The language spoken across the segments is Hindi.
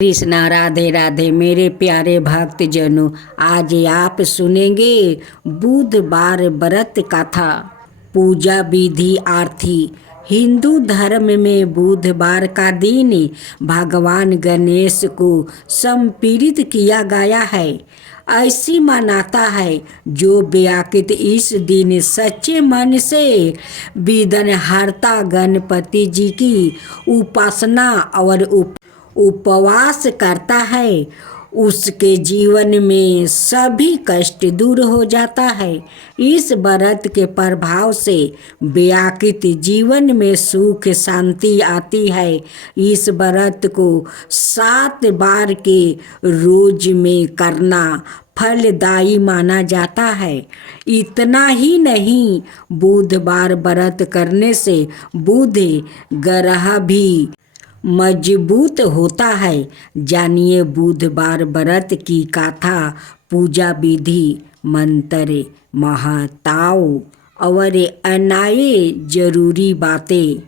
कृष्णा राधे राधे। मेरे प्यारे भक्त जनों, आज आप सुनेंगे बुधवार व्रत कथा। पूजा विधि आरती। हिंदू धर्म में बुधवार का दिन भगवान गणेश को समर्पित किया गया है। ऐसी मान्यता है जो व्याकृत इस दिन सच्चे मन से विघ्नहर्ता गणपति जी की उपासना और उपवास करता है, उसके जीवन में सभी कष्ट दूर हो जाता है। इस व्रत के प्रभाव से व्याकृत जीवन में सुख शांति आती है। इस व्रत को 7 बार के रोज में करना फलदायी माना जाता है। इतना ही नहीं, बुधवार व्रत करने से बुध ग्रह भी मजबूत होता है। जानिए बुधवार व्रत की कथा, पूजा विधि, मंत्र, महत्व और अन्य जरूरी बातें।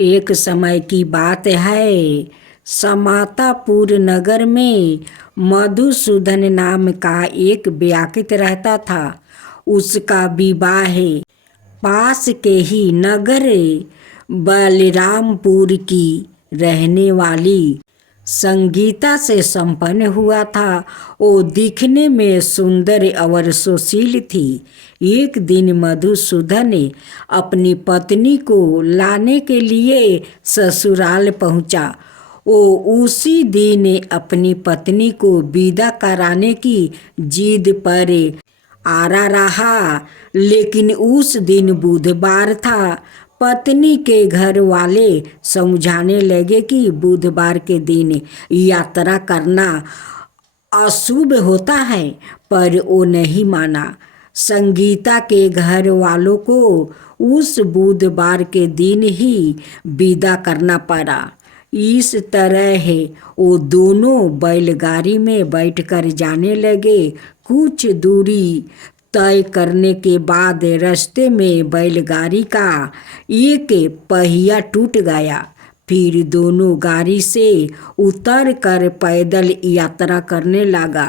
एक समय की बात है, समातापुर नगर में मधुसूदन नाम का एक व्याकृत रहता था। उसका विवाह पास के ही नगर बलरामपुर की रहने वाली संगीता से संपन्न हुआ था। वो दिखने में सुंदर और सुशील थी। एक दिन मधुसूदन अपनी पत्नी को लाने के लिए ससुराल पहुंचा। वो उसी दिन अपनी पत्नी को विदा कराने की जिद पर आरा रहा, लेकिन उस दिन बुधवार था। पत्नी के घर वाले समझाने लगे कि बुधवार के दिन यात्रा करना अशुभ होता है, पर वो नहीं माना। संगीता के घर वालों को उस बुधवार के दिन ही विदा करना पड़ा। इस तरह वो दोनों बैलगाड़ी में बैठकर जाने लगे। कुछ दूरी तय करने के बाद रास्ते में बैलगाड़ी का एक पहिया टूट गया। फिर दोनों गाड़ी से उतर कर पैदल यात्रा करने लगा।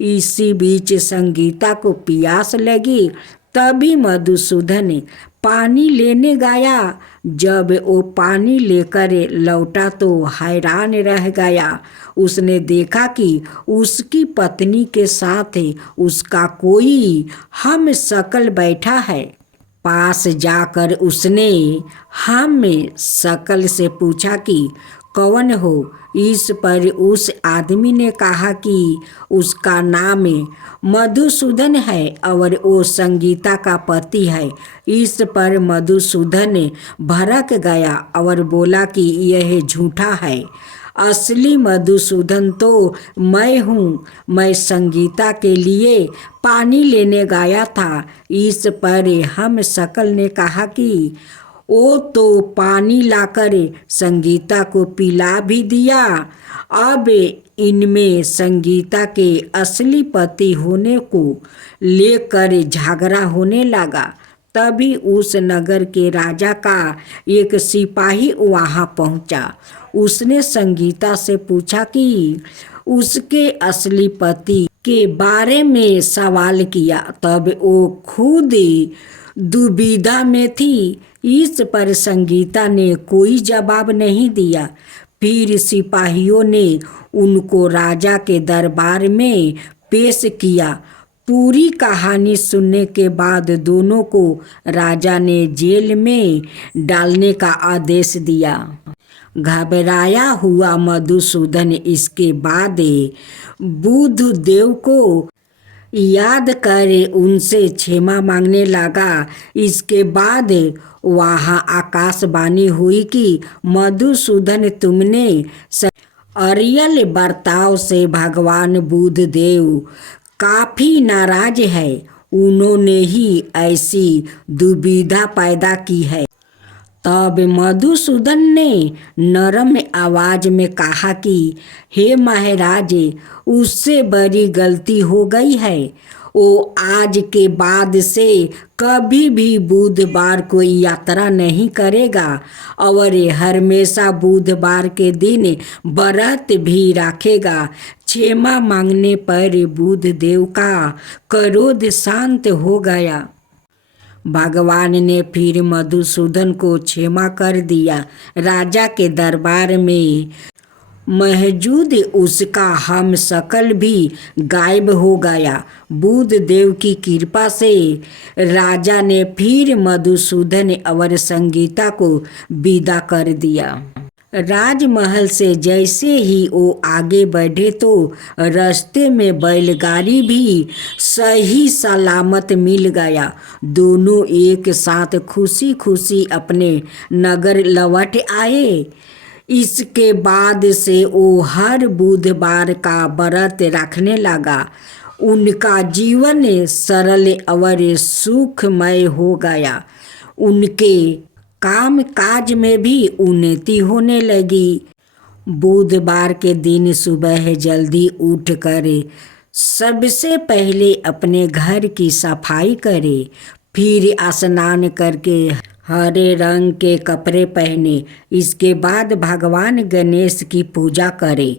इसी बीच संगीता को प्यास लगी। तभी मधुसूदन पानी लेने गया। जब वो पानी लेकर लौटा तो हैरान रह गया। उसने देखा कि उसकी पत्नी के साथ उसका कोई हम शकल बैठा है। पास जाकर उसने हम शकल से पूछा कि कौन हो। इस पर उस आदमी ने कहा कि उसका नाम मधुसूदन है और वो संगीता का पति है। इस पर मधुसूदन भड़क गया और बोला कि यह झूठा है। असली मधुसूदन तो मैं हूँ। मैं संगीता के लिए पानी लेने गया था। इस पर हम शकल ने कहा कि वो तो पानी लाकर संगीता को पिला भी दिया। अब इनमें संगीता के असली पति होने को लेकर झगड़ा होने लगा। तभी उस नगर के राजा का एक सिपाही वहाँ पहुँचा। उसने संगीता से पूछा कि उसके असली पति के बारे में सवाल किया। तब वो खुद दुविधा में थी। इस पर संगीता ने कोई जवाब नहीं दिया। फिर सिपाहियों ने उनको राजा के दरबार में पेश किया। पूरी कहानी सुनने के बाद दोनों को राजा ने जेल में डालने का आदेश दिया। घबराया हुआ मधुसूदन इसके बाद बुधदेव को याद कर उनसे क्षमा मांगने लगा। इसके बाद वहाँ आकाशवाणी हुई कि मधुसूदन, तुमने अरियल बर्ताव से भगवान बुधदेव काफ़ी नाराज है। उन्होंने ही ऐसी दुविधा पैदा की है। तब मधुसूदन ने नरम आवाज में कहा कि हे महाराज, उससे बड़ी गलती हो गई है। वो आज के बाद से कभी भी बुधवार को यात्रा नहीं करेगा और हमेशा बुधवार के दिन व्रत भी रखेगा। क्षमा मांगने पर बुध देव का क्रोध शांत हो गया। भगवान ने फिर मधुसूदन को क्षमा कर दिया। राजा के दरबार में मौजूद उसका हम शकल भी गायब हो गया। बुध देव की कृपा से राजा ने फिर मधुसूदन और संगीता को विदा कर दिया। राजमहल से जैसे ही वो आगे बढ़े तो रास्ते में बैलगाड़ी भी सही सलामत मिल गया। दोनों एक साथ खुशी खुशी अपने नगर लौट आए। इसके बाद से वो हर बुधवार का व्रत रखने लगा। उनका जीवन सरल और सुखमय हो गया। उनके काम काज में भी उन्नति होने लगी। बुधवार के दिन सुबह जल्दी उठकर सबसे पहले अपने घर की सफाई करे, फिर स्नान करके हरे रंग के कपड़े पहने। इसके बाद भगवान गणेश की पूजा करे।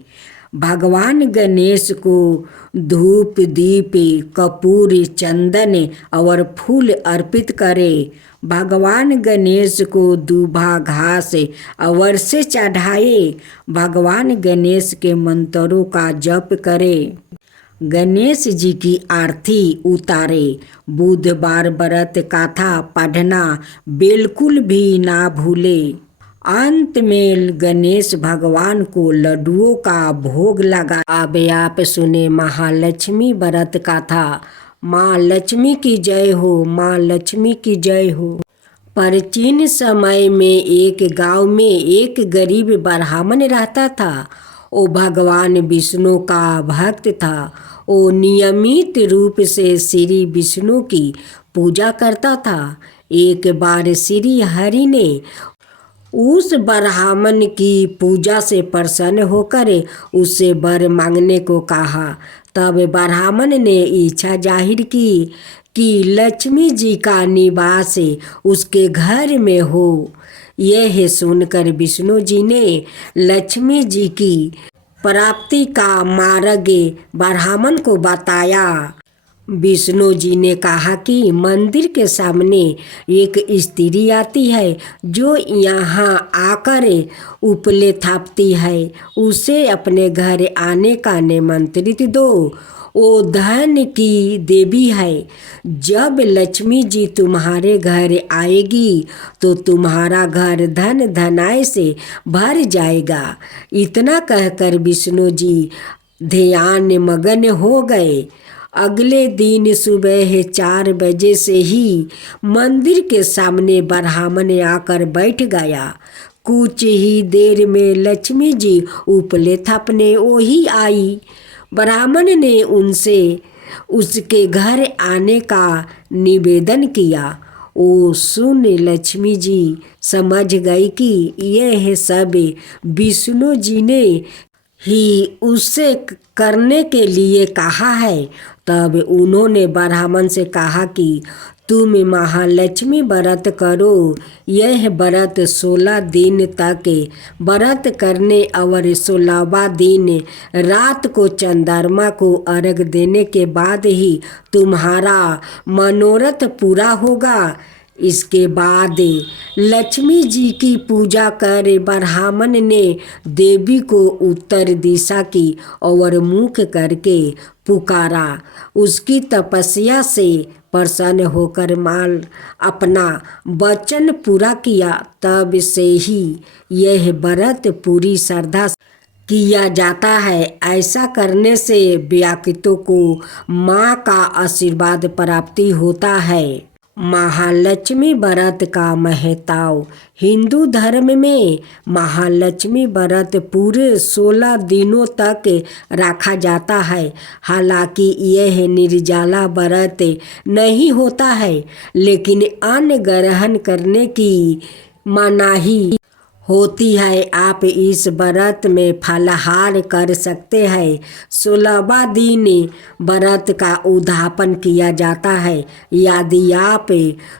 भगवान गणेश को धूप दीप कपूर चंदन और फूल अर्पित करे। भगवान गणेश को दूबा घास अवश्य चढ़ाए। भगवान गणेश के मंत्रों का जप करे। गणेश जी की आरती उतारे। बुधवार व्रत कथा पढ़ना बिल्कुल भी ना भूले। अंत में गणेश भगवान को लड्डुओं का भोग लगा। अब आप सुने महालक्ष्मी व्रत कथा। माँ लक्ष्मी की जय हो, माँ लक्ष्मी की जय हो। प्राचीन समय में एक गांव में एक गरीब ब्राह्मण रहता था। वो भगवान विष्णु का भक्त था। वो नियमित रूप से श्री विष्णु की पूजा करता था। एक बार श्री हरि ने उस ब्राह्मण की पूजा से प्रसन्न होकर उससे वर मांगने को कहा। तब ब्राह्मण ने इच्छा जाहिर की कि लक्ष्मी जी का निवास उसके घर में हो। यह सुनकर विष्णु जी ने लक्ष्मी जी की प्राप्ति का मार्ग ब्राह्मण को बताया। विष्णु जी ने कहा कि मंदिर के सामने एक स्त्री आती है जो यहाँ आकर उपले थापती है। उसे अपने घर आने का निमंत्रित दो। वो धन की देवी है। जब लक्ष्मी जी तुम्हारे घर आएगी तो तुम्हारा घर धन धनाय से भर जाएगा। इतना कहकर विष्णु जी ध्यान मगन हो गए। अगले दिन सुबह 4 बजे से ही मंदिर के सामने ब्राह्मण आकर बैठ गया। कुछ ही देर में लक्ष्मी जी उपले थापने वही आई। ब्राह्मण ने उनसे उसके घर आने का निवेदन किया। वो सुन लक्ष्मी जी समझ गई कि यह सब विष्णु जी ने ही उससे करने के लिए कहा है। तब उन्होंने ब्राह्मण से कहा कि तुम महालक्ष्मी व्रत करो। यह व्रत 16 दिन तक व्रत करने और 16वां दिन रात को चंद्रमा को अर्घ देने के बाद ही तुम्हारा मनोरथ पूरा होगा। इसके बाद लक्ष्मी जी की पूजा कर ब्राह्मण ने देवी को उत्तर दिशा की ओर मुख करके पुकारा। उसकी तपस्या से प्रसन्न होकर माल अपना वचन पूरा किया। तब से ही यह व्रत पूरी श्रद्धा किया जाता है। ऐसा करने से व्यक्तियों को माँ का आशीर्वाद प्राप्ति होता है। महालक्ष्मी व्रत का महत्व। हिंदू धर्म में महालक्ष्मी व्रत पूरे 16 दिनों तक रखा जाता है। हालांकि यह निर्जला व्रत नहीं होता है, लेकिन अन्न ग्रहण करने की मनाही होती है। आप इस व्रत में फलाहार कर सकते हैं। 16वां दिन व्रत का उद्यापन किया जाता है। यदि आप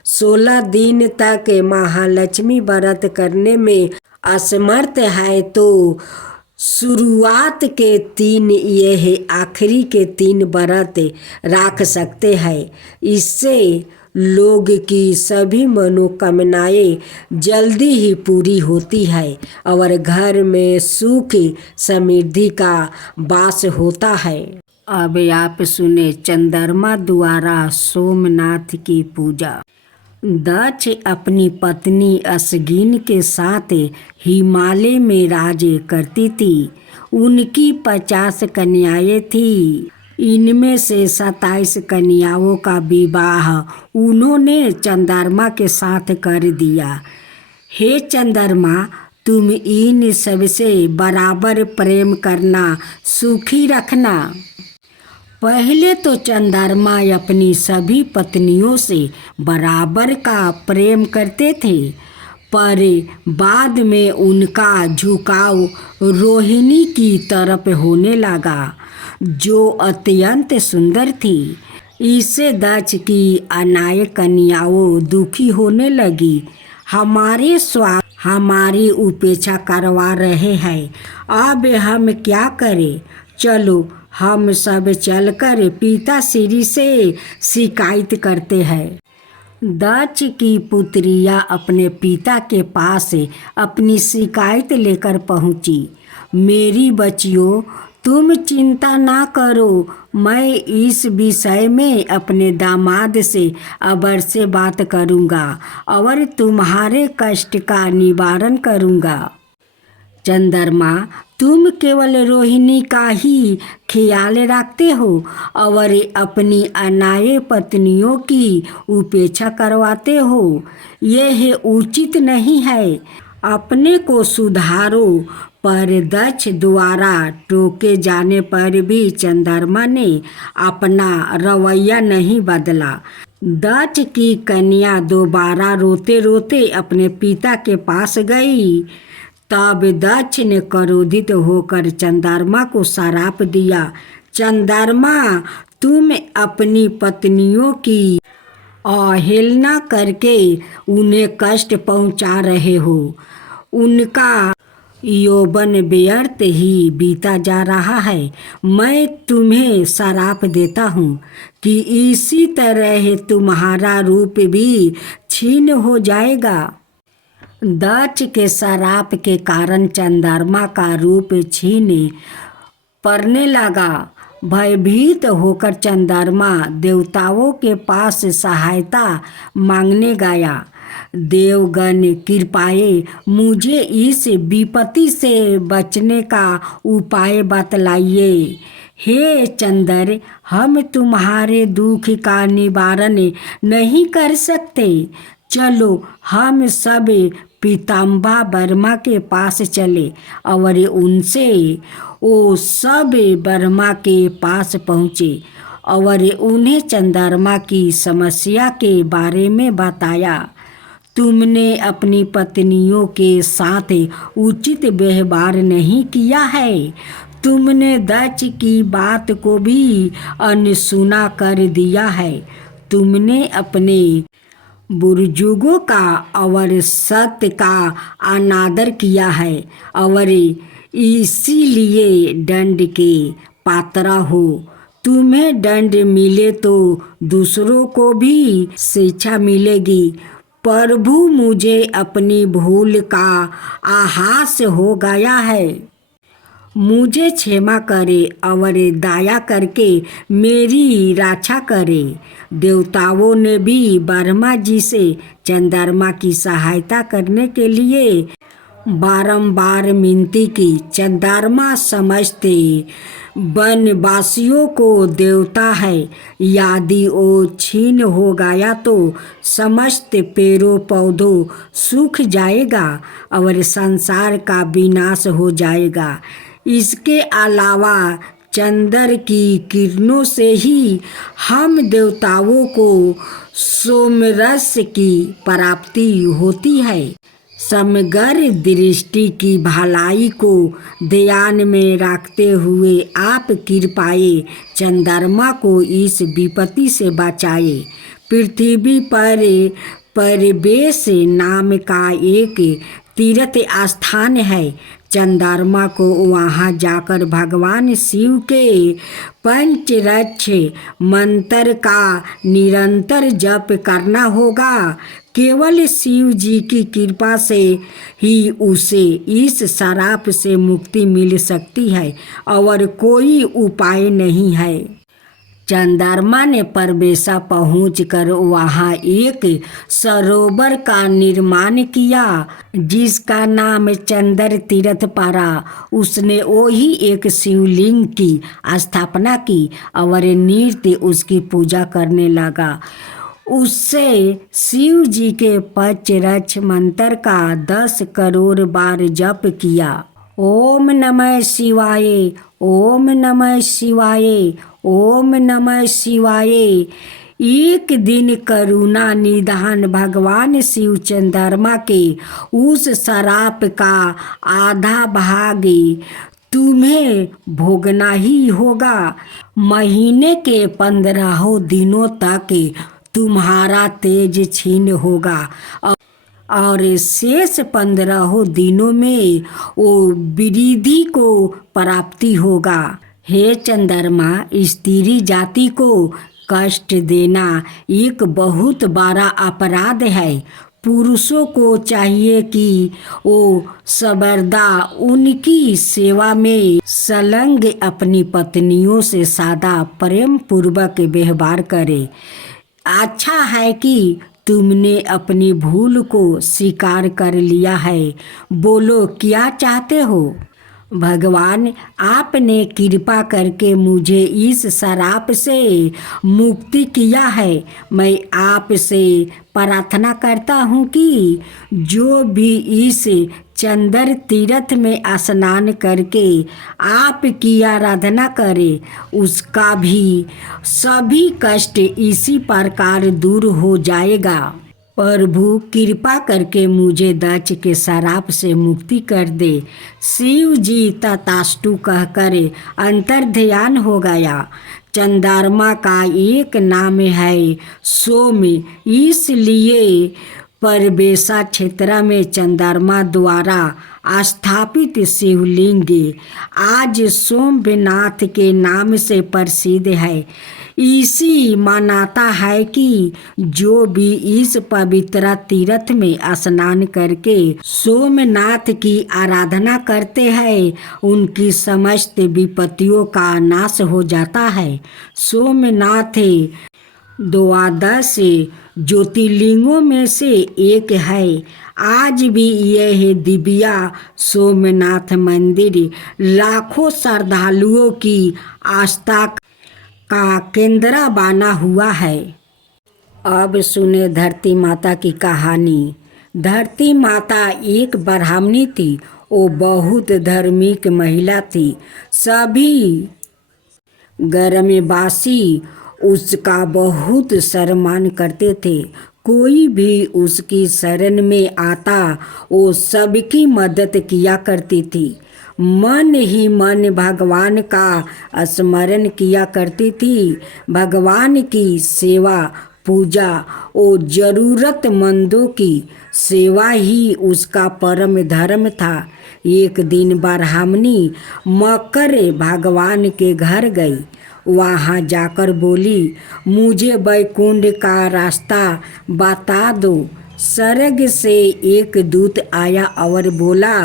16 दिन तक महालक्ष्मी व्रत करने में असमर्थ है तो शुरुआत के 3 यह आखिरी के 3 व्रत रख सकते हैं। इससे लोग की सभी मनोकामनाएं जल्दी ही पूरी होती है और घर में सुख समृद्धि का वास होता है। अब आप सुने चंद्रमा द्वारा सोमनाथ की पूजा। दक्ष अपनी पत्नी असगिन के साथ हिमालय में राज करती थी। उनकी 50 कन्याएं थीं। इनमें से 27 कन्याओं का विवाह उन्होंने चंद्रमा के साथ कर दिया। हे चंद्रमा, तुम इन सबसे बराबर प्रेम करना, सुखी रखना। पहले तो चंद्रमा अपनी सभी पत्नियों से बराबर का प्रेम करते थे, पर बाद में उनका झुकाव रोहिणी की तरफ होने लगा, जो अत्यंत सुंदर थी। इससे दक्ष की अनाय कन्याओं दुखी होने लगी। हमारे स्वामी हमारी उपेक्षा करवा रहे हैं, अब हम क्या करें? चलो हम सब चलकर पिताश्री से शिकायत करते हैं। दक्ष की पुत्रियां अपने पिता के पास अपनी शिकायत लेकर पहुंची। मेरी बच्चियों, तुम चिंता ना करो, मैं इस विषय में अपने दामाद से अवश्य बात करूंगा और तुम्हारे कष्ट का निवारण करूंगा। चंद्रमा, तुम केवल रोहिणी का ही ख्याल रखते हो और अपनी अनाय पत्नियों की उपेक्षा करवाते हो। यह उचित नहीं है। अपने को सुधारो। पर दक्ष द्वारा टोके जाने पर भी चंद्रमा ने अपना रवैया नहीं बदला। दक्ष की कन्या दोबारा रोते रोते अपने पिता के पास गई। तब दक्ष ने क्रोधित होकर चंद्रमा को श्राप दिया। चंद्रमा, तुम अपनी पत्नियों की अवहेलना करके उन्हें कष्ट पहुंचा रहे हो। उनका यौवन व्यर्थ ही बीता जा रहा है। मैं तुम्हें श्राप देता हूँ कि इसी तरह तुम्हारा रूप भी छीन हो जाएगा। दक्ष के श्राप के कारण चंद्रमा का रूप छीन पड़ने लगा। भयभीत होकर चंद्रमा देवताओं के पास सहायता मांगने गया। देवगण कृपाए मुझे इस विपत्ति से बचने का उपाय बतलाइए। हे चंद्र, हम तुम्हारे दुख का निवारण नहीं कर सकते। चलो हम सब पीताम्बर वर्मा के पास चले और उनसे वो सब वर्मा के पास पहुँचे और उन्हें चंद्रमा की समस्या के बारे में बताया। तुमने अपनी पत्नियों के साथ उचित व्यवहार नहीं किया है। तुमने दक्ष की बात को भी अनसुना कर दिया है। तुमने अपने बुजुर्गों का और सत्य का अनादर किया है और इसीलिए दंड के पात्र हो। तुम्हें दंड मिले तो दूसरों को भी शिक्षा मिलेगी। प्रभु, मुझे अपनी भूल का आभास हो गया है। मुझे क्षमा करे और दया करके मेरी रक्षा करे। देवताओं ने भी ब्रह्मा जी से चंद्रमा की सहायता करने के लिए बारंबार विनती की। चंद्रमा समझते वनवासियों को देवता है। यदि वो छीन हो गया तो समस्त पेड़ों पौधों सूख जाएगा और संसार का विनाश हो जाएगा। इसके अलावा चंद्र की किरणों से ही हम देवताओं को सोमरस की प्राप्ति होती है। समग्र दृष्टि की भलाई को ध्यान में रखते हुए आप कृपाए चंद्रमा को इस विपत्ति से बचाए। पृथ्वी पर परिवेश नाम का एक तीर्थ स्थान है। चंद्रमा को वहाँ जाकर भगवान शिव के पंचरक्ष मंत्र का निरंतर जप करना होगा। केवल शिव जी की कृपा से ही उसे इस श्राप से मुक्ति मिल सकती है और कोई उपाय नहीं है। चंद्रमा ने परबेसा पहुंचकर वहाँ एक सरोवर का निर्माण किया जिसका नाम चंद्र तीर्थ पड़ा। उसने वही एक शिवलिंग की स्थापना की और नृत्य उसकी पूजा करने लगा। उससे शिव जी के पंचरक्ष मंत्र का 10 करोड़ बार जप किया। ओम नमः शिवाय, ओम नमः शिवाय, ओम नमः शिवाय। एक दिन करुणा निधान भगवान शिव चंद्रमा के उस श्राप का आधा भाग तुम्हें भोगना ही होगा। महीने के 15 दिनों तक तुम्हारा तेज छीन होगा और शेष 15 दिनों में वो वृद्धि को प्राप्ति होगा। हे चंद्रमा, स्त्री जाति को कष्ट देना एक बहुत बड़ा अपराध है। पुरुषों को चाहिए कि वो सर्वदा उनकी सेवा में संलग्न अपनी पत्नियों से सादा प्रेम पूर्वक व्यवहार करे। अच्छा है कि तुमने अपनी भूल को स्वीकार कर लिया है। बोलो क्या चाहते हो? भगवान, आपने कृपा करके मुझे इस श्राप से मुक्ति किया है। मैं आपसे प्रार्थना करता हूँ कि जो भी इस चंद्र तीर्थ में स्नान करके आपकी आराधना करे उसका भी सभी कष्ट इसी प्रकार दूर हो जाएगा। प्रभु कृपा करके मुझे दक्ष के श्राप से मुक्ति कर दे। शिव जी तथास्तु कहकर अंतर्ध्यान हो गया। चंद्रमा का एक नाम है सोम, इसलिए परबेसा क्षेत्र में चंद्रमा द्वारा स्थापित शिवलिंग आज सोमनाथ के नाम से प्रसिद्ध है। इसी मान्यता है कि जो भी इस पवित्र तीर्थ में स्नान करके सोमनाथ की आराधना करते हैं उनकी समस्त विपत्तियों का नाश हो जाता है। सोमनाथ द्वादश ज्योतिर्लिंगों में से एक है। आज भी यह दिव्या सोमनाथ मंदिर लाखों श्रद्धालुओं की आस्था का केंद्र बना हुआ है। अब सुने धरती माता की कहानी। धरती माता एक ब्राह्मणी थी। वो बहुत धार्मिक महिला थी। सभी ग्रामवासी उसका बहुत सम्मान करते थे। कोई भी उसकी शरण में आता वो सबकी मदद किया करती थी। मन ही मन भगवान का स्मरण किया करती थी। भगवान की सेवा पूजा और ज़रूरतमंदों की सेवा ही उसका परम धर्म था। एक दिन ब्राह्मणी मकर भगवान के घर गई। वहाँ जाकर बोली, मुझे वैकुंठ का रास्ता बता दो। स्वर्ग से एक दूत आया और बोला,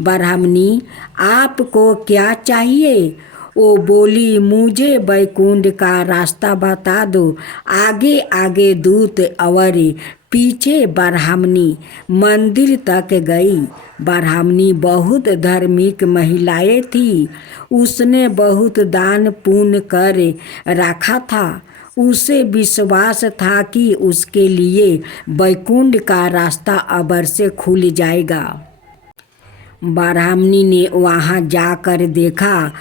ब्राह्मणी आपको क्या चाहिए? वो बोली, मुझे वैकुंठ का रास्ता बता दो। आगे आगे दूत और पीछे ब्राह्मणी मंदिर तक गई। ब्राह्मणी बहुत धार्मिक महिलाएं थी। उसने बहुत दान पुण्य कर रखा था। उसे विश्वास था कि उसके लिए वैकुंठ का रास्ता अवश्य खुल जाएगा। ब्राह्मणी ने वहाँ जाकर देखा।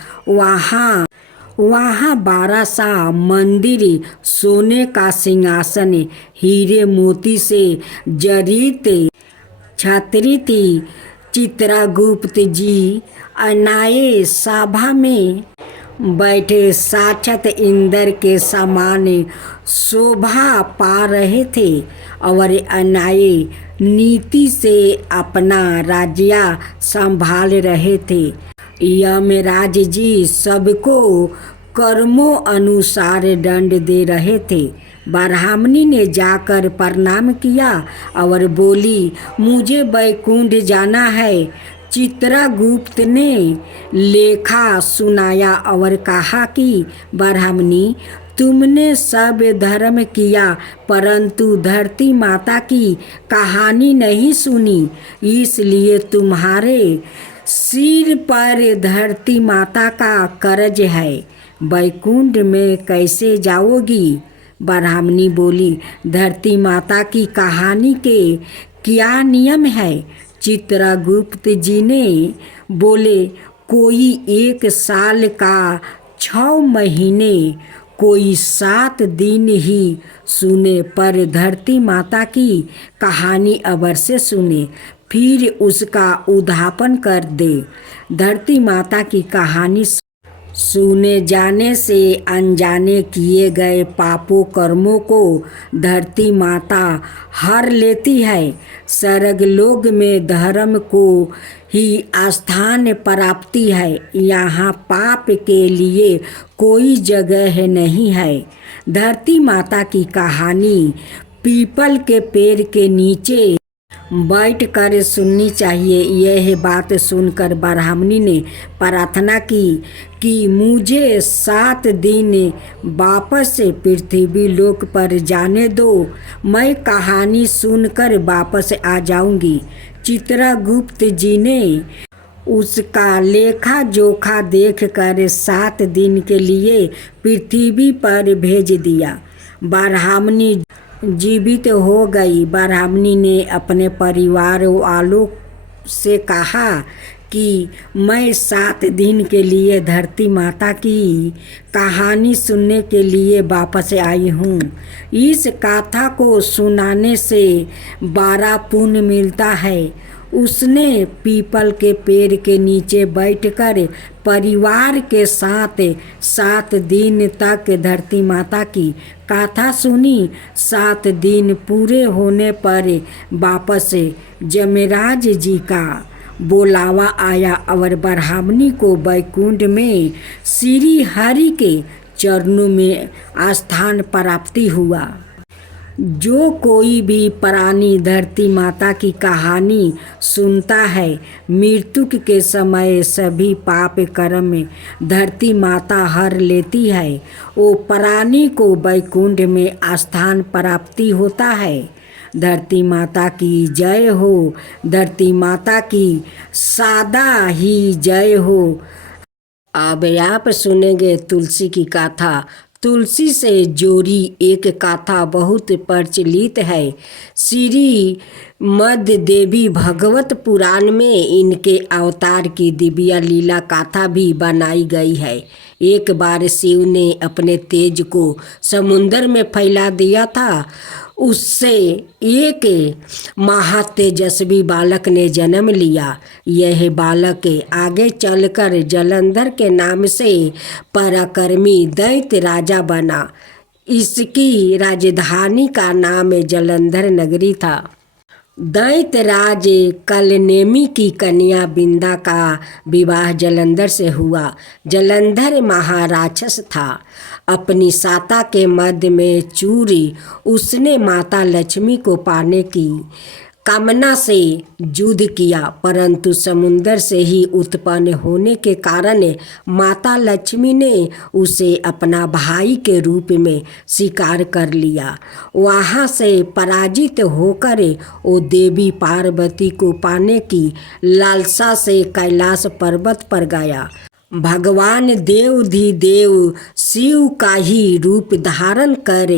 वहाँ 12 सा मंदिर, सोने का सिंहासन, हीरे मोती से जड़ित छात्री थी। चित्रगुप्त जी अनाये सभा में बैठे साक्षात इंद्र के समान शोभा पा रहे थे और अनाये नीति से अपना राज्य संभाल रहे थे। यमराज जी सबको कर्मों अनुसार दंड दे रहे थे। ब्राह्मणी ने जाकर प्रणाम किया और बोली, मुझे वैकुंठ जाना है। चित्रगुप्त ने लेखा सुनाया और कहा कि ब्राह्मणी, तुमने सब धर्म किया परंतु धरती माता की कहानी नहीं सुनी, इसलिए तुम्हारे सिर पर धरती माता का कर्ज है। वैकुंठ में कैसे जाओगी? ब्राह्मणी बोली, धरती माता की कहानी के क्या नियम है? चित्रगुप्त जी ने बोले, कोई 1 साल का 6 महीने, कोई 7 दिन ही सुने, पर धरती माता की कहानी अवश्य सुने, फिर उसका उद्यापन कर दे। धरती माता की कहानी सुने जाने से अनजाने किए गए पापों कर्मों को धरती माता हर लेती है। स्वर्गलोक में धर्म को ही स्थान प्राप्ति है, यहाँ पाप के लिए कोई जगह नहीं है। धरती माता की कहानी पीपल के पेड़ के नीचे बैठ कर सुननी चाहिए। यह बात सुनकर ब्राह्मणी ने प्रार्थना की कि मुझे 7 दिन वापस पृथ्वी लोक पर जाने दो, मैं कहानी सुनकर वापस आ जाऊंगी। चित्रगुप्त जी ने उसका लेखा जोखा देखकर 7 दिन के लिए पृथ्वी पर भेज दिया। ब्राह्मणी जीवित हो गई। ब्राह्मणी ने अपने परिवार वालों से कहा कि मैं 7 दिन के लिए धरती माता की कहानी सुनने के लिए वापस आई हूँ। इस कथा को सुनाने से 12 पुण्य मिलता है। उसने पीपल के पेड़ के नीचे बैठकर परिवार के साथ 7 दिन तक धरती माता की कथा सुनी। 7 दिन पूरे होने पर वापस यमराज जी का बुलावा आया और ब्राह्मणी को वैकुंठ में श्री हरि के चरणों में स्थान प्राप्ति हुआ। जो कोई भी प्राणी धरती माता की कहानी सुनता है, मृत्यु के समय सभी पाप कर्म धरती माता हर लेती है। वो प्राणी को वैकुंठ में स्थान प्राप्ति होता है। धरती माता की जय हो। धरती माता की सदा ही जय हो। अब आप सुनेंगे तुलसी की कथा। तुलसी से जोड़ी एक कथा बहुत प्रचलित है। श्री मध्य देवी भागवत पुराण में इनके अवतार की दिव्य लीला कथा भी बनाई गई है। एक बार शिव ने अपने तेज को समुद्र में फैला दिया था। उससे एक महातेजस्वी बालक ने जन्म लिया। यह बालक आगे चलकर जलंधर के नाम से पराक्रमी दैत्य राजा बना। इसकी राजधानी का नाम जलंधर नगरी था। दैत्यराज कलनेमी की कन्या बिंदा का विवाह जलंधर से हुआ। जलंधर महाराक्षस था। अपनी साता के मध्य में चूरी उसने माता लक्ष्मी को पाने की कामना से युद्ध किया, परंतु समुद्र से ही उत्पन्न होने के कारण माता लक्ष्मी ने उसे अपना भाई के रूप में स्वीकार कर लिया। वहाँ से पराजित होकर वो देवी पार्वती को पाने की लालसा से कैलाश पर्वत पर गया। भगवान देवाधिदेव शिव का ही रूप धारण कर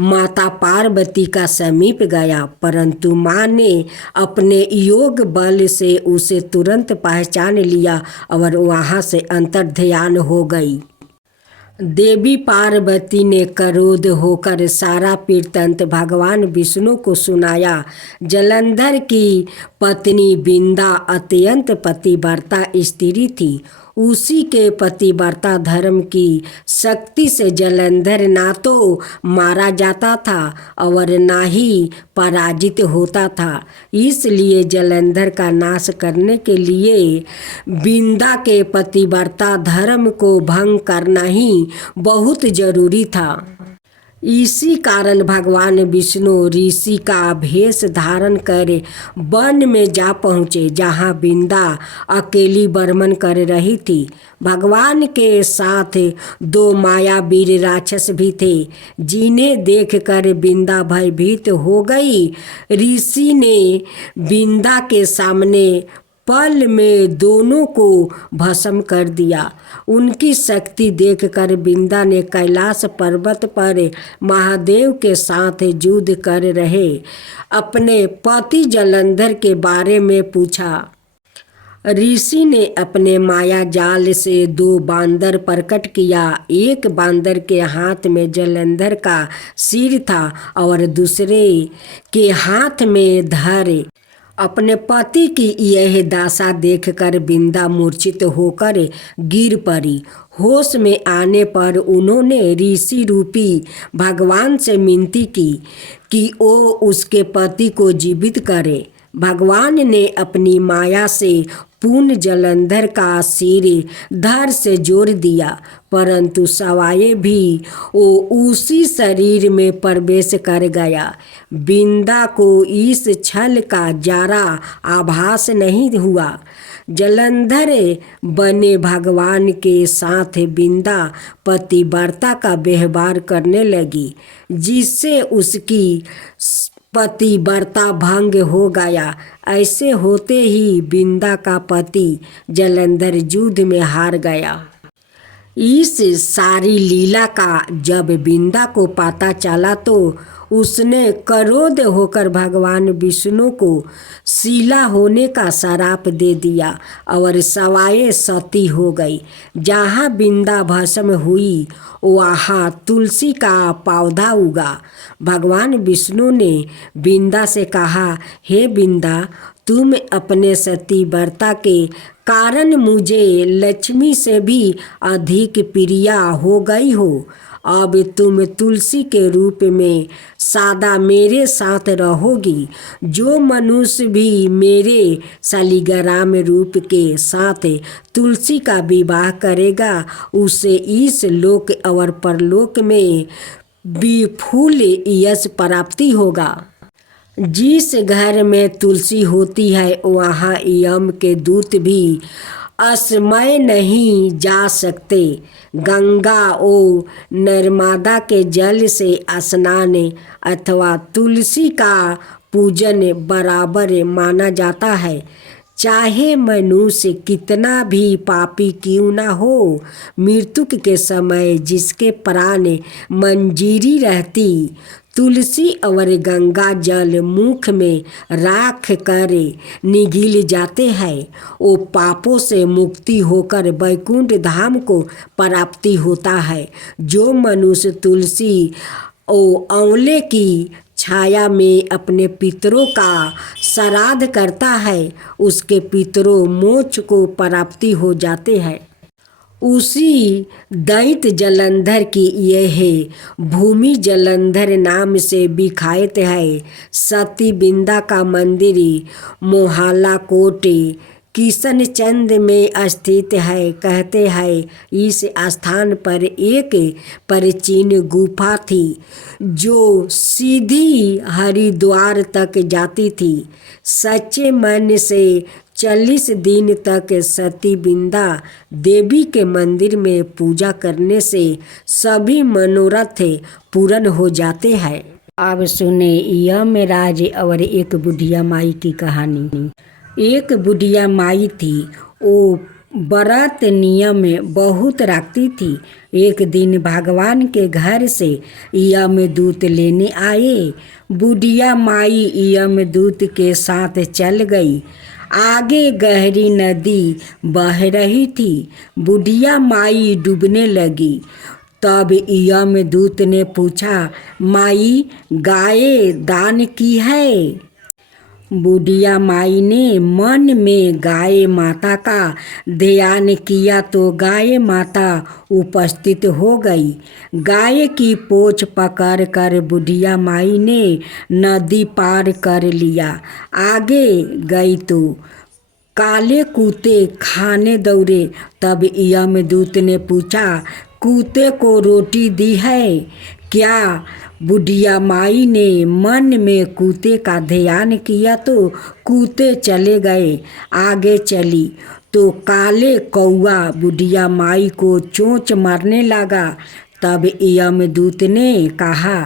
माता पार्वती का समीप गया, परंतु माँ ने अपने योग बल से उसे तुरंत पहचान लिया और वहाँ से अंतर्ध्यान हो गई। देवी पार्वती ने क्रोध होकर सारा वृत्तांत भगवान विष्णु को सुनाया। जलंधर की पत्नी बिंदा अत्यंत पतिव्रता स्त्री थी। उसी के पतिव्रता धर्म की शक्ति से जलंधर ना तो मारा जाता था और ना ही पराजित होता था। इसलिए जलंधर का नाश करने के लिए बिंदा के पतिव्रता धर्म को भंग करना ही बहुत जरूरी था। इसी कारण भगवान विष्णु ऋषि का भेष धारण कर वन में जा पहुँचे, जहाँ बिंदा अकेली बर्मन कर रही थी। भगवान के साथ 2 मायावीर राक्षस भी थे, जिन्हें देखकर बिंदा भयभीत हो गई। ऋषि ने बिंदा के सामने पल में दोनों को भस्म कर दिया। उनकी शक्ति देखकर बिंदा ने कैलाश पर्वत पर महादेव के साथ युद्ध कर रहे अपने पति जलंधर के बारे में पूछा। ऋषि ने अपने माया जाल से 2 बांदर प्रकट किया। एक बांदर के हाथ में जलंधर का सिर था और दूसरे के हाथ में धर। अपने पति की यह दशा देखकर बिंदा मूर्छित होकर गिर पड़ी। होश में आने पर उन्होंने ऋषि रूपी भगवान से विनती की कि वो उसके पति को जीवित करे। भगवान ने अपनी माया से पूर्ण जलंधर का सिर धड़ से जोड़ दिया, परंतु सवाए भी वो उसी शरीर में प्रवेश कर गया। बिंदा को इस छल का जरा आभास नहीं हुआ। जलंधर बने भगवान के साथ बिंदा पतिव्रता का व्यवहार करने लगी, जिससे उसकी पतिव्रता भंग हो गया। ऐसे होते ही बिंदा का पति जलंधर युद्ध में हार गया। इस सारी लीला का जब बिंदा को पता चला तो उसने क्रोध होकर भगवान विष्णु को शीला होने का श्राप दे दिया और सवाए सती हो गई। जहाँ बिंदा भस्म हुई वहाँ तुलसी का पौधा उगा। भगवान विष्णु ने बिंदा से कहा, हे बिंदा, तुम अपने सतीव्रता के कारण मुझे लक्ष्मी से भी अधिक प्रिया हो गई हो। अब तुम तुलसी के रूप में सदा मेरे साथ रहोगी। जो मनुष्य भी मेरे शालिग्राम रूप के साथ तुलसी का विवाह करेगा, उसे इस लोक और परलोक में विपुल यश प्राप्ति होगा। जिस घर में तुलसी होती है वहाँ यम के दूत भी असमय नहीं जा सकते। गंगा और नर्मदा के जल से स्नान अथवा तुलसी का पूजन बराबर माना जाता है। चाहे मनुष्य कितना भी पापी क्यों न हो, मृत्यु के समय जिसके प्राण मंजीरी रहती, तुलसी और गंगा जल मुख में राख कर निगल जाते हैं। वो पापों से मुक्ति होकर वैकुंठ धाम को प्राप्ति होता है। जो मनुष्य तुलसी और आंवले की छाया में अपने पितरों का श्राद्ध करता है, उसके पितरों मोक्ष को प्राप्ति हो जाते हैं। उसी दैत्य जलंधर की यह भूमि जलंधर नाम से विख्यात है। सती बिंदा का मंदिर मोहल्ला कोट किशनचंद में स्थित है। कहते हैं इस स्थान पर एक प्राचीन गुफा थी जो सीधी हरिद्वार तक जाती थी। सच्चे मन से 40 दिन तक सती बिंदा देवी के मंदिर में पूजा करने से सभी मनोरथ पूर्ण हो जाते हैं। अब सुने यमराज और एक बुढ़िया माई की कहानी। एक बुढ़िया माई थी, वो व्रत नियम बहुत रखती थी। एक दिन भगवान के घर से यमदूत लेने आए। बुढ़िया माई यमदूत के साथ चल गई। आगे गहरी नदी बह रही थी। बुढ़िया माई डूबने लगी तब यमदूत ने पूछा, माई गाय दान की है? बुढ़िया माई ने मन में गाय माता का ध्यान किया तो गाय माता उपस्थित हो गई। गाय की पोंछ पकड़ कर बुढ़िया माई ने नदी पार कर लिया। आगे गई तो काले कुत्ते खाने दौड़े। तब यमदूत ने पूछा, कुत्ते को रोटी दी है क्या? बुढ़िया माई ने मन में कुत्ते का ध्यान किया तो कुत्ते चले गए। आगे चली तो काले कौआ बुढ़िया माई को चोंच मारने लगा। तब यमदूत ने कहा,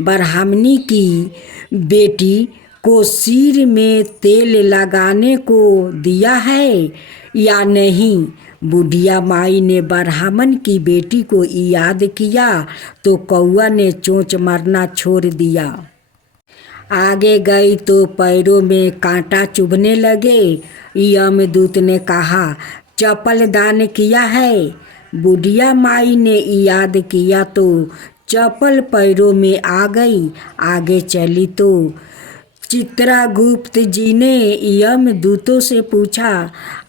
ब्राह्मणी की बेटी को सिर में तेल लगाने को दिया है या नहीं? बुढ़िया माई ने ब्राह्मण की बेटी को याद किया तो कौआ ने चोंच मारना छोड़ दिया। आगे गई तो पैरों में कांटा चुभने लगे। यमदूत ने कहा, चप्पल दान किया है? बुढ़िया माई ने याद किया तो चप्पल पैरों में आ गई। आगे चली तो चित्रगुप्त जी ने यमदूतों से पूछा,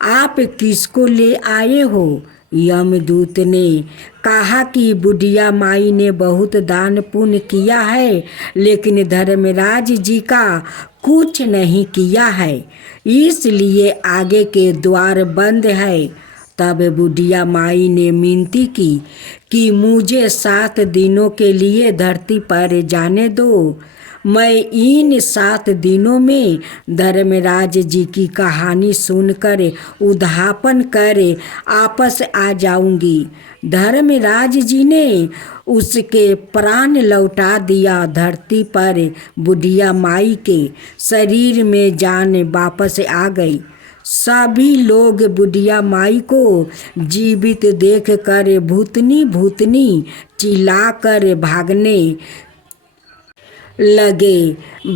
आप किसको ले आए हो? यमदूत ने कहा कि बुढ़िया माई ने बहुत दान पुण्य किया है, लेकिन धर्मराज जी का कुछ नहीं किया है, इसलिए आगे के द्वार बंद है। तब बुढ़िया माई ने विनती की कि मुझे 7 दिनों के लिए धरती पर जाने दो। मैं इन 7 दिनों में धर्मराज जी की कहानी सुनकर उद्यापन कर आपस आ जाऊंगी। धर्मराज जी ने उसके प्राण लौटा दिया। धरती पर बुढ़िया माई के शरीर में जान वापस आ गई। सभी लोग बुढ़िया माई को जीवित देखकर भूतनी भूतनी चिल्लाकर भागने लगे।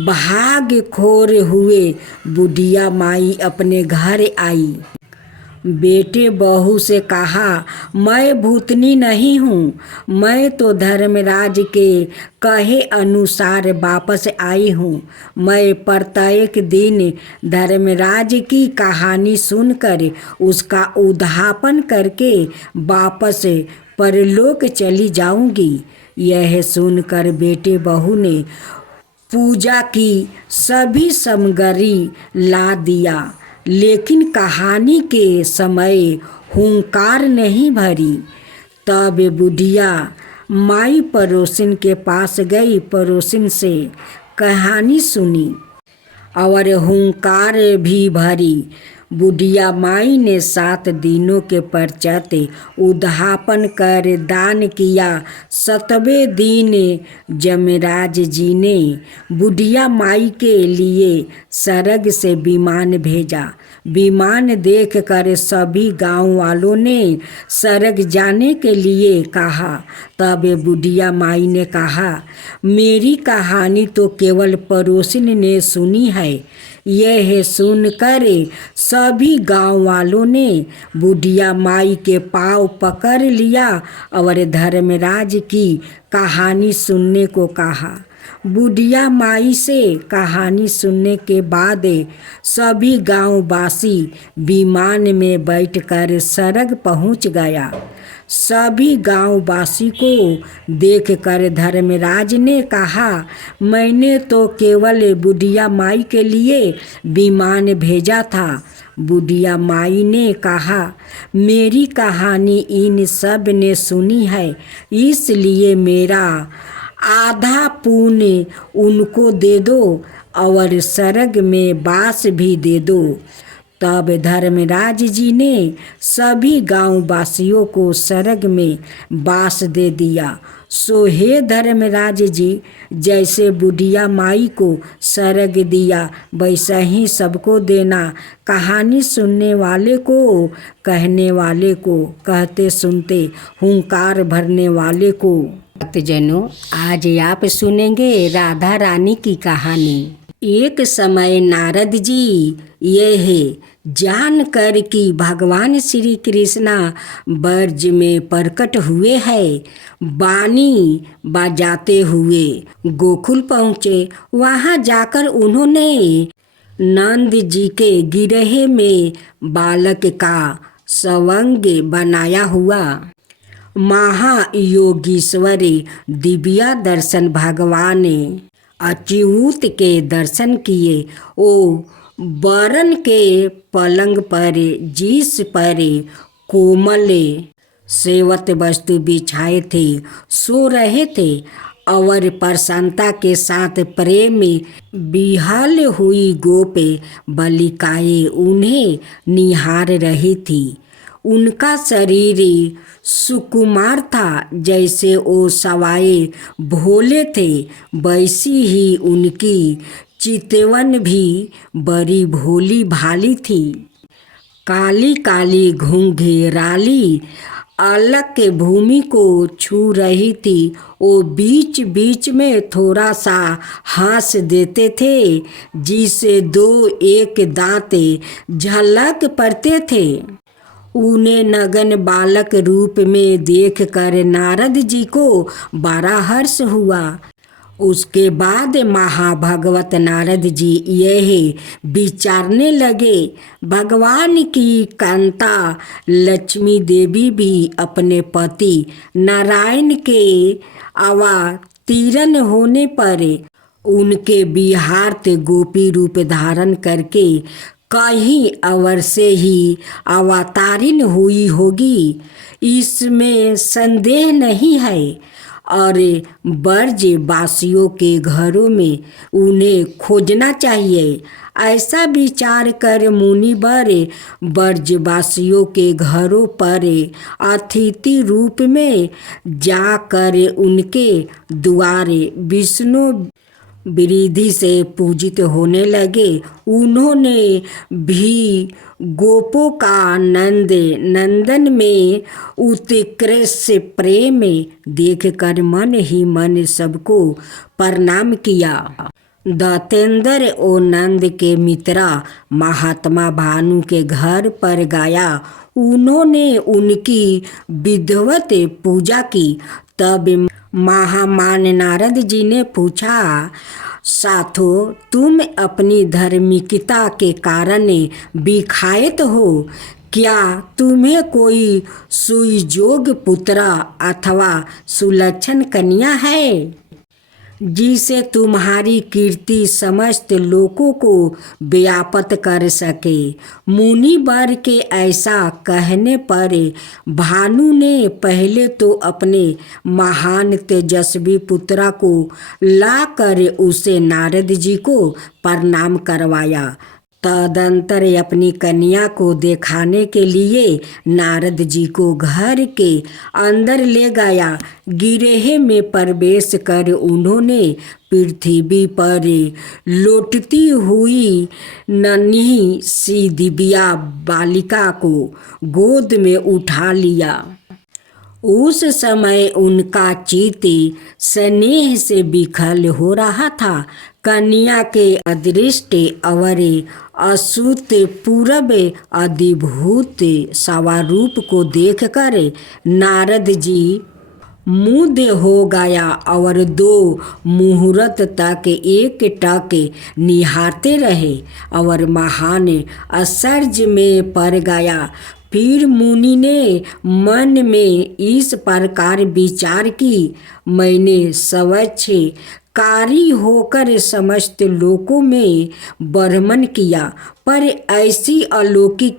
भाग खोर हुए बुढ़िया माई अपने घर आई। बेटे बहू से कहा, मैं भूतनी नहीं हूँ, मैं तो धर्मराज के कहे अनुसार वापस आई हूँ। मैं प्रत्येक दिन धर्मराज की कहानी सुनकर उसका उद्यापन करके वापस परलोक चली जाऊंगी। यह सुनकर बेटे बहू ने पूजा की सभी सामग्री ला दिया, लेकिन कहानी के समय हुंकार नहीं भरी। तब बुढ़िया माई पड़ोसिन के पास गई, पड़ोसिन से कहानी सुनी और हुंकार भी भरी। बुढ़िया माई ने 7 दिनों के पश्चात उद्यापन कर दान किया। 7वें दिन यमराज जी ने बुढ़िया माई के लिए स्वर्ग से विमान भेजा। विमान देखकर सभी गांव वालों ने स्वर्ग जाने के लिए कहा। तब बुढ़िया माई ने कहा, मेरी कहानी तो केवल पड़ोसिन ने सुनी है। यह सुनकर सभी गांव वालों ने बुढ़िया माई के पाँव पकड़ लिया और धर्मराज की कहानी सुनने को कहा। बुढ़िया माई से कहानी सुनने के बाद सभी गांववासी विमान में बैठकर स्वर्ग पहुंच गया। सभी गांववासी को देखकर धर्मराज ने कहा, मैंने तो केवल बुढ़िया माई के लिए विमान भेजा था। बुढ़िया माई ने कहा, मेरी कहानी इन सब ने सुनी है, इसलिए मेरा आधा पुण्य उनको दे दो और स्वर्ग में वास भी दे दो। तब धर्मराज जी ने सभी गांववासियों को स्वर्ग में वास दे दिया। सो हे धर्मराज जी, जैसे बुढ़िया माई को स्वर्ग दिया वैसा ही सबको देना। कहानी सुनने वाले को, कहने वाले को, कहते सुनते हुंकार भरने वाले को। भक्तजनों, आज आप सुनेंगे राधा रानी की कहानी। एक समय नारद जी यह जानकर कि भगवान श्री कृष्णा ब्रज में प्रकट हुए हैं, बानी बजाते हुए गोकुल पहुँचे। वहाँ जाकर उन्होंने नंद जी के गिरहे में बालक का सवंग बनाया हुआ महायोगीश्वरी दिव्या दर्शन भगवान अच्युत के दर्शन किए। ओ वरण के पलंग पर जिस पर कोमल सेवत वस्तु बिछाए थे सो रहे थे और प्रसन्नता के साथ प्रेम विह्वल हुई गोप बालिकाएं उन्हें निहार रही थी। उनका शरीर सुकुमार था, जैसे वो सवाए भोले थे वैसी ही उनकी चितवन भी बड़ी भोली भाली थी। काली काली घुंघराली अलग भूमि को छू रही थी। वो बीच बीच में थोड़ा सा हंस देते थे, जिसे दो एक दांत झलक पड़ते थे। उन्हें नगन बालक रूप में देखकर नारद जी को बड़ा हर्ष हुआ। उसके बाद महाभागवत नारद जी यह विचारने लगे, भगवान की कांता लक्ष्मी देवी भी अपने पति नारायण के अवतीर्ण होने पर उनके विहार्थ गोपी रूप धारण करके कहीं अवश्य ही अवतारिण हुई होगी, इसमें संदेह नहीं है। और ब्रज वासियों के घरों में उन्हें खोजना चाहिए। ऐसा विचार कर मुनिवर ब्रजवासियों के घरों पर अतिथि रूप में जाकर उनके द्वारे विष्णु वृद्धि से पूजित होने लगे। उन्होंने भी गोपों का नंदन में उत्कृष्ट प्रेम देखकर मन ही मन सबको प्रणाम किया। दत्तेंद्र और नंद के मित्रा महात्मा भानु के घर पर गया। उन्होंने उनकी विधिवत पूजा की। तब महामान नारद जी ने पूछा, साथो तुम अपनी धार्मिकता के कारण विख्यात हो, क्या तुम्हें कोई सुयोग्य पुत्र अथवा सुलक्षण कन्या है जिसे तुम्हारी कीर्ति समस्त लोकों को व्याप्त कर सके। मुनि वर के ऐसा कहने पर भानु ने पहले तो अपने महान तेजस्वी पुत्र को लाकर उसे नारद जी को प्रणाम करवाया। तदंतर अपनी कन्या को दिखाने के लिए नारद जी को घर के अंदर ले गया। गिरहे में प्रवेश कर उन्होंने पृथ्वी पर लौटती हुई नन्ही सी दिव्या बालिका को गोद में उठा लिया। उस समय उनका चित्त स्नेह से विकल हो रहा था। कन्या के अदृष्ट और असूत पूर्व अधिभूत स्वरूप को देखकर नारद जी मुग्ध हो गया और 2 मुहूर्त तक एक टक निहारते रहे और महान आश्चर्य में पड़ गया। फिर मुनि ने मन में इस प्रकार विचार की, मैंने स्वच्छ कारी होकर समस्त लोकों में भ्रमण किया, पर ऐसी अलौकिक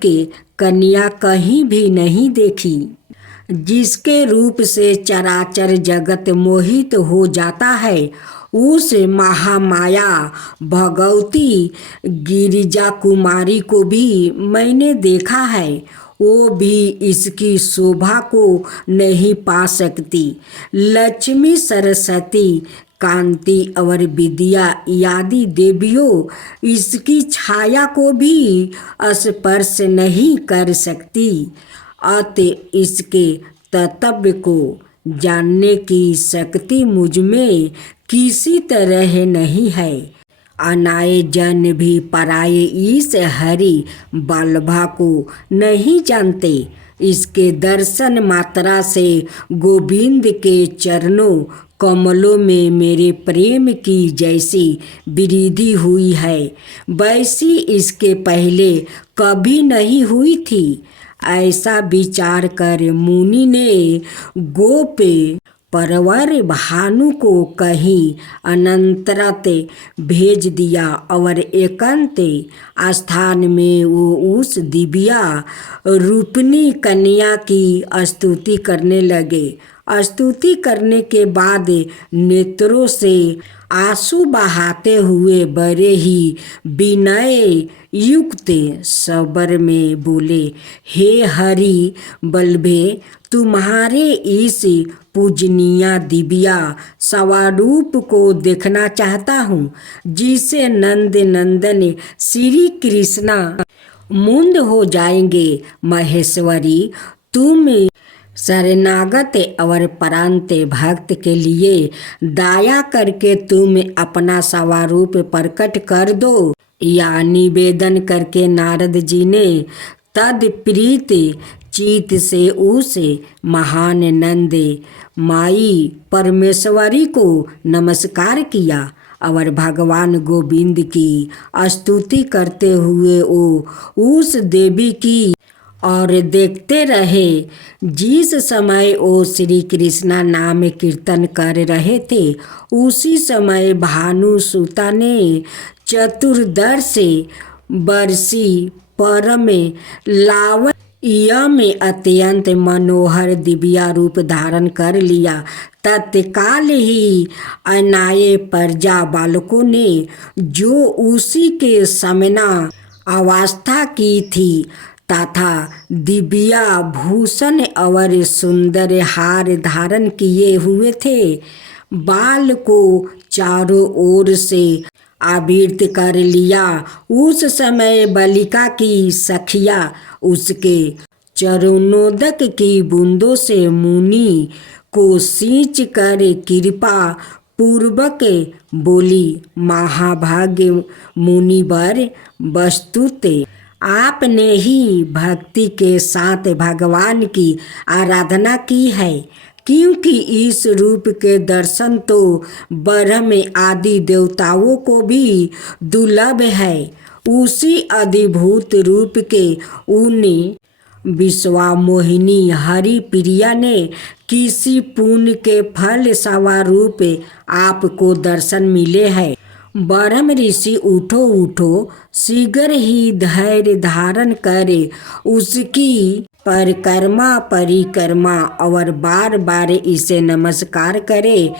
कन्या कहीं भी नहीं देखी जिसके रूप से चराचर जगत मोहित हो जाता है। उस महामाया भगवती गिरिजा कुमारी को भी मैंने देखा है, वो भी इसकी शोभा को नहीं पा सकती। लक्ष्मी, सरस्वती, कांति और विद्या आदि देवियों इसकी छाया को भी स्पर्श नहीं कर सकती। अतः इसके तत्व को जानने की शक्ति मुझ में किसी तरह नहीं है। अनाए जन भी पराये ईस हरि वल्लभा को नहीं जानते। इसके दर्शन मात्रा से गोविंद के चरणों कमलों में मेरे प्रेम की जैसी वृद्धि हुई है, वैसी इसके पहले कभी नहीं हुई थी। ऐसा विचार कर मुनि ने गोप परवर भानु को कहीं अनंतरत भेज दिया और एकांत स्थान में वो उस दिव्या रूपनी कन्या की स्तुति करने लगे। स्तुति करने के बाद नेत्रों से आंसू बहाते हुए बड़े ही विनय युक्त स्वर में बोले, हे हरि बल्लभे, तुम्हारे इस पूजनीय दिव्या स्वरूप को देखना चाहता हूँ, जिसे नंद नंदन श्री कृष्णा मुंद हो जाएंगे। महेश्वरी, तुम शरणागत और प्रांत भक्त के लिए दया करके तुम अपना स्वरूप प्रकट कर दो। या निवेदन करके नारद जी ने तदप्रीत चित से उस महान नंद माई परमेश्वरी को नमस्कार किया और भगवान गोविंद की स्तुति करते हुए वो उस देवी की और देखते रहे। जिस समय वो श्री कृष्णा नाम कीर्तन कर रहे थे, उसी समय भानुसुता ने चतुर्दश वर्षी परम लावण्य में अत्यंत मनोहर दिव्या रूप धारण कर लिया। तत्काल ही अनाए प्रजा बालकों ने जो उसी के समना अवस्था की थी तथा दिव्या भूषण और सुंदर हार धारण किए हुए थे, बाल को चारों ओर से आवृत कर लिया। उस समय बालिका की सखिया उसके चरणोदक की बूंदों से मुनि को सींच कर कृपा पूर्वक बोली, महाभाग्य मुनिवर, वस्तुत आपने ही भक्ति के साथ भगवान की आराधना की है, क्योंकि इस रूप के दर्शन तो ब्रह्म आदि देवताओं को भी दुर्लभ है। उसी अधिभूत रूप के उन विश्वामोहिनी हरि प्रिया ने किसी पुण्य के फल स्वरूप आपको दर्शन मिले हैं। ब्रह्म ऋषि, उठो उठो, शीघ्र ही धैर्य धारण करे, उसकी परिक्रमा और बार बार इसे नमस्कार करे।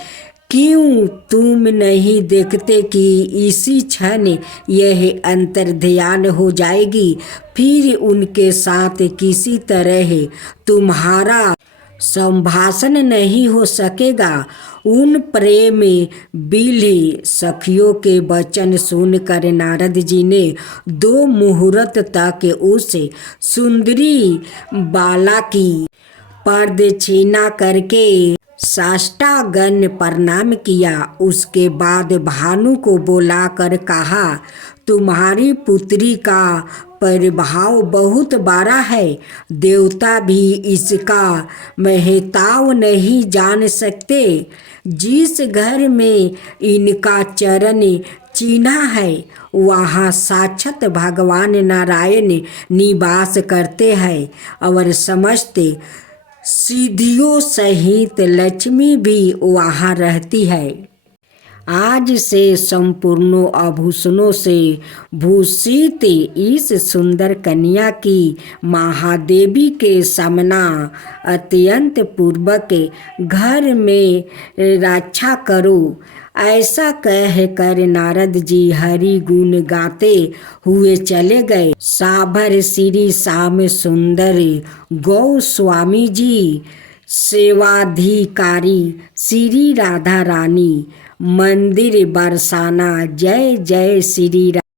क्यों तुम नहीं देखते कि इसी क्षण यह अंतर्ध्यान हो जाएगी, फिर उनके साथ किसी तरह तुम्हारा संभाषण नहीं हो सकेगा। उन प्रेम बिल्ली सखियों के वचन सुनकर नारद जी ने 2 मुहूर्त तक उस सुंदरी बाला की प्रदक्षिणा करके साष्टांग प्रणाम किया। उसके बाद भानु को बुलाकर कहा, तुम्हारी पुत्री का प्रभाव बहुत बड़ा है, देवता भी इसका महत्व नहीं जान सकते। जिस घर में इनका चरण चिन्ह है, वहाँ साक्षात भगवान नारायण निवास करते हैं और समस्त सिद्धियों सहित लक्ष्मी भी वहाँ रहती है। आज से संपूर्ण आभूषणों से भूषित इस सुंदर कन्या की महादेवी के सामना अत्यंत पूर्वक घर में रक्षा करो। ऐसा कहकर नारद जी हरि गुण गाते हुए चले गए। साभर श्री श्याम सुंदर गोस्वामी जी, सेवाधिकारी श्री राधा रानी, मंदिर बरसाना, जय जय श्री राम।